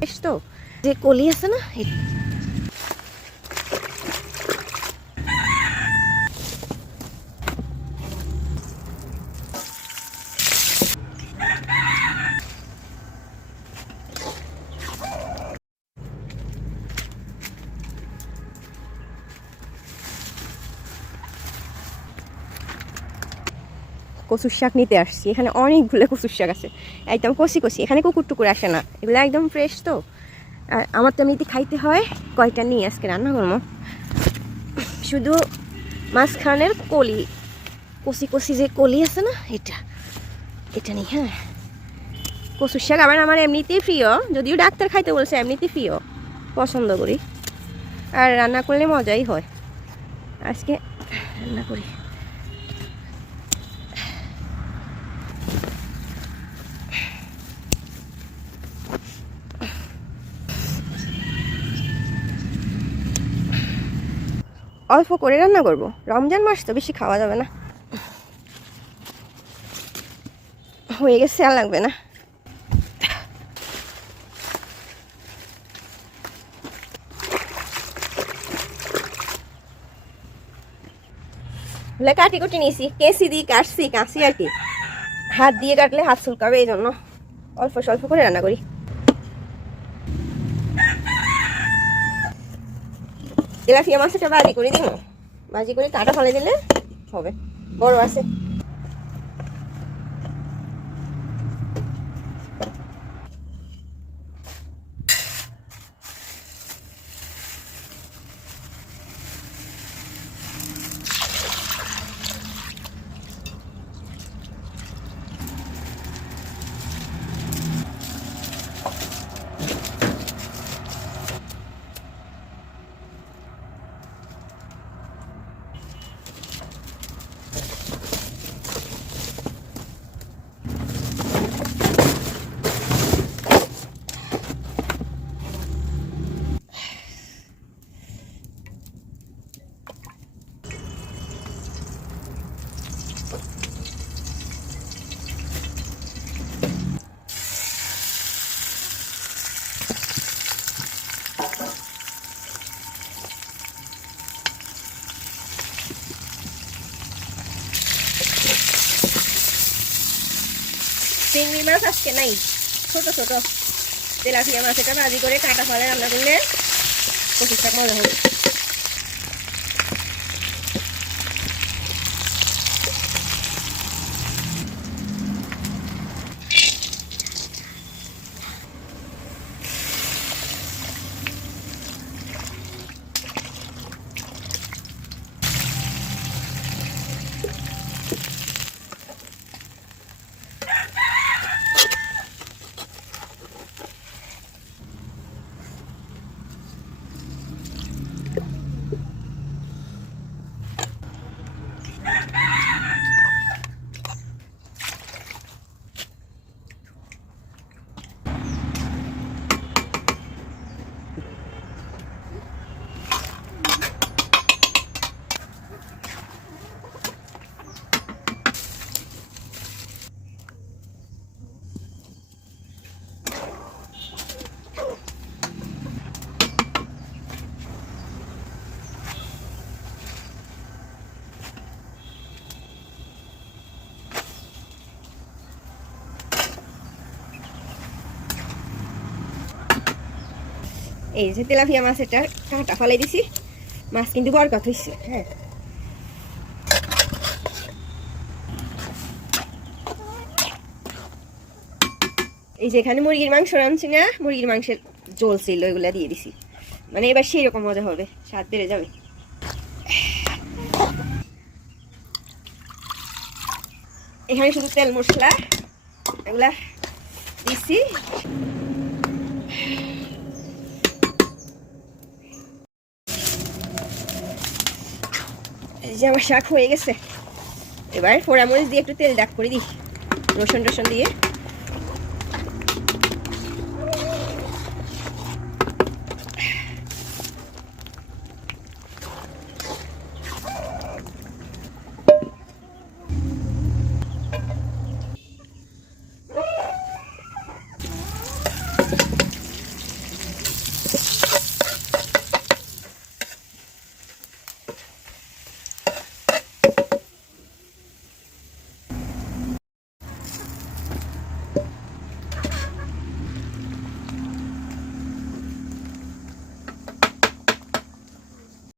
বেশ তো যে কলি আছে না, কচুর শাক নিতে আসছি। এখানে অনেকগুলো কচুর শাক আছে, একদম কষি কষি। এখানে কুকুর টুকুর আসে না, এগুলো একদম ফ্রেশ তো। আর আমার তো এমনিতে খাইতে হয়, কয়টা নিয়ে আজকে রান্না করবো। শুধু মাঝখানের কলি, কষি কষি যে কলি আছে না, এটা নেই। হ্যাঁ, কচুর শাক আবার আমার এমনিতেই প্রিয়, যদিও ডাক্তার খাইতে বলছে, এমনিতেই প্রিয়, পছন্দ করি। আর রান্না করলে মজাই হয়। আজকে রান্না করি। অল্প করে রান্না করব, রমজান মাস তো বেশি খাওয়া যাবে না। হয়ে গেছে, আর লাগবে না। কাটি কুটি নিয়েছি, কেসি দিয়ে কাটছি, কাঁচি আর কি। হাত দিয়ে কাটলে হাত চুলকাবে, এই জন্য অল্প স্বল্প করে রান্না করি। তেলাপিয়া মাছটা ভাজি করে দিব, ভাজি করে কাটা ফেলে দিলে হবে। বড় আছে। চিংড়ি মাছ আজকে নাই, ছোট ছোট তেলাপিয়া মাছ, এটা ভাজি করে কাটা ফলে রান্না করলে কচুর শাক মজা হবে। এই যে তেলাপিয়া মাছ, এটা কাঁটা ফলাই দিছি, মাছ কিন্তু বরকত হয়েছে। হ্যাঁ, এই যে এখানে মুরগির মাংস রাঁধছি না, মুরগির মাংসের ঝোল ছিল, ওইগুলা দিয়ে দিছি। মানে এবার সেই রকম মজা হবে, স্বাদ বেড়ে যাবে। এখানে শুধু তেল মশলা এগুলা দিছি। এই যে আমার শাক হয়ে গেছে, এবার পোড়ামরিচ দিয়ে একটু তেল দাগ করে দিই, রসুন টসুন দিয়ে।